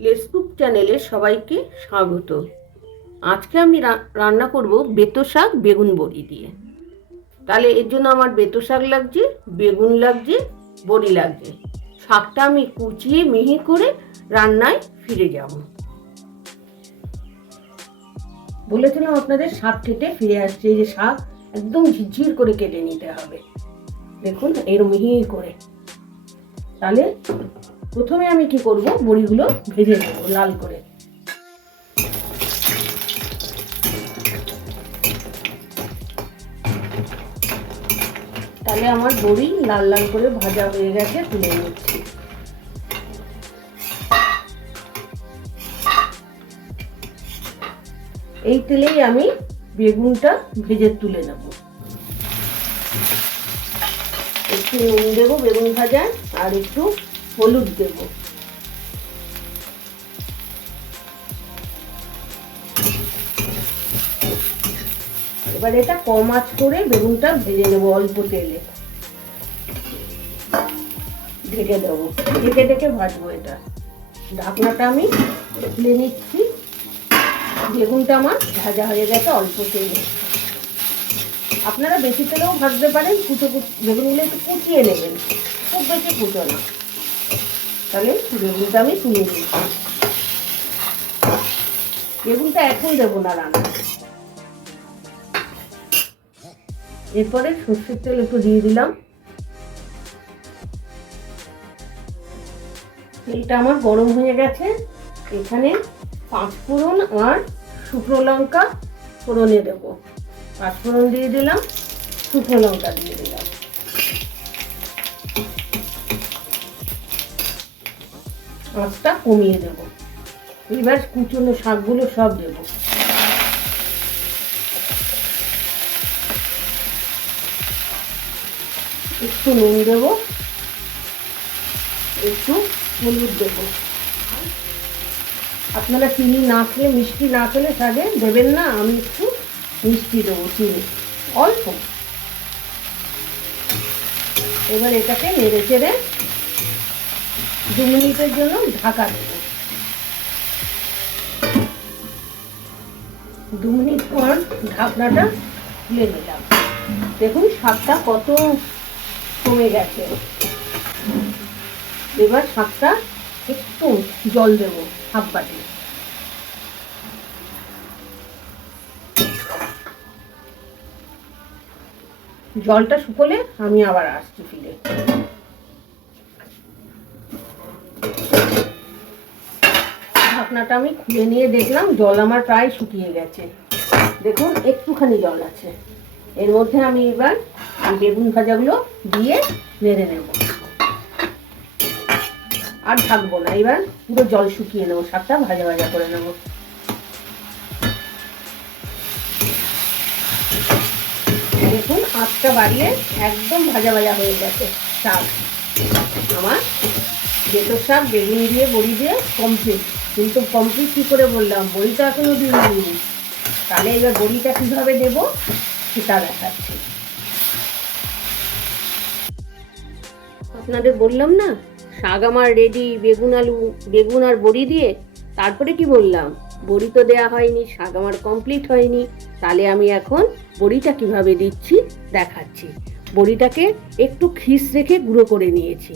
Let's cook চ্যানেলে সবাইকে স্বাগত। আজকে আমি রান্না করব বেতো শাক, বেগুন বড়ি দিয়ে। তাহলে এর জন্য আমার বেতো শাক লাগছে, বেগুন লাগছে, বড়ি লাগছে। শাকটা আমি কুচিয়ে মিহি করে রান্নায় ফিরে যাব। বলেছিলাম আপনাদের শাক কেটে ফিরে আসছে যে শাক একদম ঝিরঝির করে কেটে নিতে হবে। দেখুন, এর মিহি করে। তাহলে প্রথমে আমি কি করব? বড়িগুলো ভেজে নেব লাল করে। তাহলে আমার বড়ি লাল লাল করে ভাজা হয়ে গেছে, তুলে নিচ্ছি। এই তেলেই আমি বেগুনটা ভেজে তুলে নেব। একটু নুন দেবো, বেগুন ভাজায় আর একটু হলুদ দেবো। এবার এটা কম আঁচ করে বেগুনটা ভেজে নেব অল্প তেলে। ঢেকে দেবো, ঢেকে ঢেকে ভাজবো এটা। ঢাকনাটা আমি খুলে নিচ্ছি। বেগুনটা আমার ভাজা হয়ে গেছে অল্প তেলে। আপনারা বেশি তেলেও ভাজতে পারেন, কুচো বেগুনগুলো একটু কুচিয়ে নেবেন। খুব বেশি কুচো না। তাহলে বেগুনটা আমি তুলে দিই বেগুনটা এখন দেবো না রান্না। এরপরে সর্ষের তেল একটু দিয়ে দিলাম। তেলটা আমার গরম হয়ে গেছে। এখানে পাঁচ ফোড়ন আর শুকনো লঙ্কা ফোড়নে দেবো। পাঁচ ফোড়ন দিয়ে দিলাম, শুকনো লঙ্কা দিয়ে দিলাম। আঁচটা কমিয়ে দেবো। এবার কুচনো শাকগুলো সব দেবো। একটু নুন দেবো, একটু হলুদ দেবো। আপনারা চিনি না খেলে মিষ্টি না খেলে শাকে দেবেন না, আমি একটু মিষ্টি দেবো চিনি অল্প। এবার এটাকে নেড়ে চেড়ে দু মিনিটের জন্য ঢাকা দেবো। দু মিনিট পর ঢাকনাটা খুলে নিলাম। দেখুন শাকটা কত কমে গেছে। এবার শাকটা একটু জল দেবো হাফ বাটি। জলটা শুকোলে আমি আবার আসছি ফিরে। ঢাকনাটা আমি খুলে নিয়ে দেখলাম জল আমার প্রায় শুকিয়ে গেছে। দেখুন, একটুখানি জল আছে। এর মধ্যে আমি এবার বেগুন ভাজাগুলো দিয়ে নেড়ে নেব। আর ঢাকবো না, এবার পুরো জল শুকিয়ে নেব, শাকটা ভাজা ভাজা করে নেব। আঁচটা বাড়িয়ে একদম ভাজা ভাজা হয়ে গেছে শাক। আমার বেতর শাক, বেগুন দিয়ে, বড়ি দিয়ে কমপ্লিট কিন্তু কমপ্লিট কী করে বললাম? বড়িটা এখনও দিইনি। তাহলে এবার বড়িটা কীভাবে দেবো সেটা দেখাচ্ছি। আপনাদের বললাম না, শাক আমার রেডি বেগুন, আলু, বেগুন আর বড়ি দিয়ে, তারপরে কি বললাম? বড়ি তো দেয়া হয়নি, শাক আমার কমপ্লিট হয়নি। তাহলে আমি এখন বড়িটা কীভাবে দিচ্ছি দেখাচ্ছি। বড়িটাকে একটু খিস রেখে গুঁড়ো করে নিয়েছি।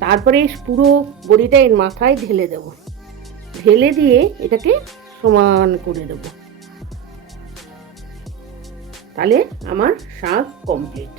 তারপরে পুরো বড়িটা এর মাথায় ঢেলে দেব। ঢেলে দিয়ে এটাকে সমান করে দেব। তাহলে আমার শাক কমপ্লিট